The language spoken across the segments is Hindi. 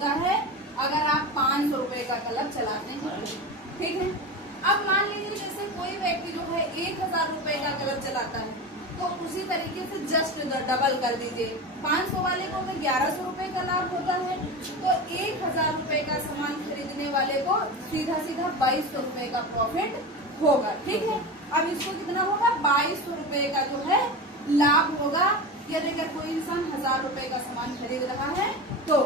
होता है अगर आप 500 रुपए का क्लब चलाते हैं, ठीक है। अब मान लीजिए जैसे कोई व्यक्ति जो है 1000 रुपए का क्लब चलाता है, तो उसी तरीके से जस्ट डबल कर दीजिए। 500 वाले को अगर 1100 रुपए का लाभ होता है, तो 1000 रुपए का सामान खरीदने वाले को सीधा सीधा 2200 रुपए का प्रॉफिट होगा, ठीक है। अब इसको कितना होगा, 2200 रुपए का जो है लाभ होगा यदि अगर कोई इंसान 1000 रुपए का सामान खरीद रहा है तो।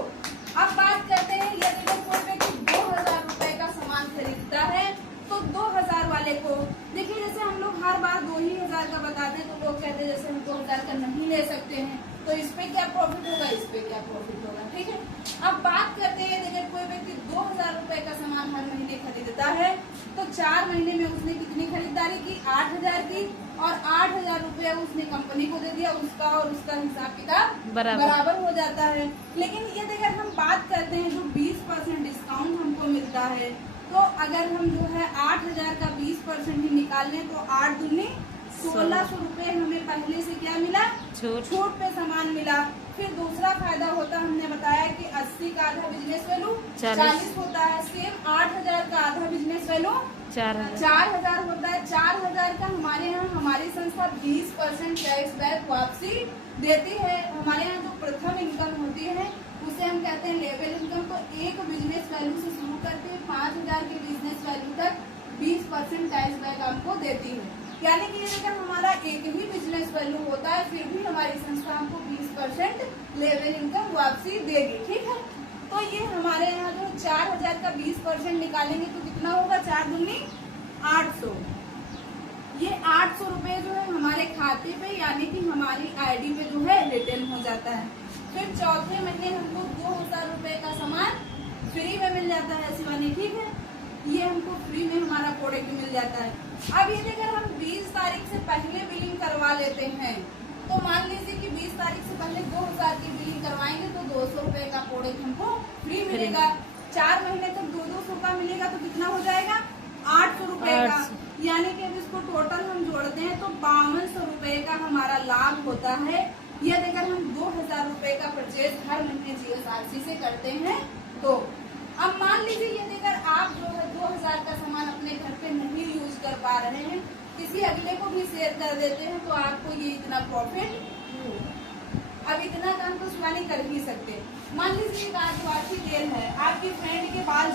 अब बात करते हैं यदि अगर कोई व्यक्ति 2000 रुपए का सामान खरीदता है, तो 2000 वाले को देखिए, जैसे हम लोग हर बार 2000 का बताते हैं तो लोग कहते हैं जैसे हम 2000 का नहीं ले सकते हैं, तो इस पे क्या प्रॉफिट होगा, इस पे क्या प्रॉफिट होगा, ठीक है। अब बात करते हैं अगर कोई व्यक्ति 2000 रुपए का सामान हर महीने खरीदता है, तो 4 महीने में उसने कितनी खरीदारी की, 8000 की, और 8000 रुपए उसने कंपनी को दे दिया, उसका और उसका हिसाब किताब बराबर हो जाता है। लेकिन ये अगर हम बात करते हैं जो 20% डिस्काउंट हमको मिलता है, तो अगर हम जो है 8000 का 20% ही निकाल लें तो 8 दूनी 1600 रुपए हमें पहले से क्या मिला, छूट पे सामान मिला। फिर दूसरा फायदा होता है, हमने बताया कि 80 का आधा बिजनेस वैल्यू 40 होता है। सेम 8000 का आधा बिजनेस वैल्यू 4000 होता है। 4000 का हमारे यहाँ हमारी संस्था 20% कैशबैक वापसी देती है। हमारे यहाँ जो प्रथम इनकम होती है उसे हम कहते हैं लेवल इनकम। तो एक बिजनेस वैल्यू से शुरू करके 5000 के बिजनेस वैल्यू तक 20% कैशबैक हमको देती है। यानी कि अगर हमारा एक ही बिजनेस वैल्यू होता है फिर भी हमारी संस्था हमको 20% लेवल इनकम वापसी देगी, ठीक है। तो ये हमारे यहाँ जो 4000 का 20% निकालेंगे तो कितना होगा, 4 दूनी 800। ये 800 रुपए जो है हमारे खाते पे यानी कि हमारी आईडी पे जो है रिटर्न हो जाता है। फिर चौथे महीने हमको 2000 रुपए का सामान फ्री में मिल जाता है शिवानी, ठीक है। ये हमको फ्री में हमारा प्रोडक्ट मिल जाता है। अब ये अगर हम 20 तारीख से पहले बिलिंग करवा लेते हैं, तो मान लीजिए कि 20 तारीख से पहले 2000 की बिलिंग करवाएंगे तो 200 रुपए का प्रोडक्ट हमको फ्री मिलेगा। 4 महीने तक 200 का मिलेगा तो कितना हो जाएगा, 800 रुपए का। यानी कि अब इसको टोटल हम जोड़ते हैं तो 5200 रुपए का हमारा लाभ होता है। यदि अगर हम 2000 रुपए का परचेज हर महीने GSRC से करते हैं तो। अब मान लीजिए यदि अगर आप जो है 2000 का सामान अपने घर पे नहीं यूज कर पा रहे हैं, किसी अगले को भी शेयर कर देते हैं, तो आपको ये इतना प्रॉफिट, अब इतना काम तो शिवानी कर ही सकते। मान लीजिए एक आदिवासी तेल है, आपकी फ्रेंड के बाल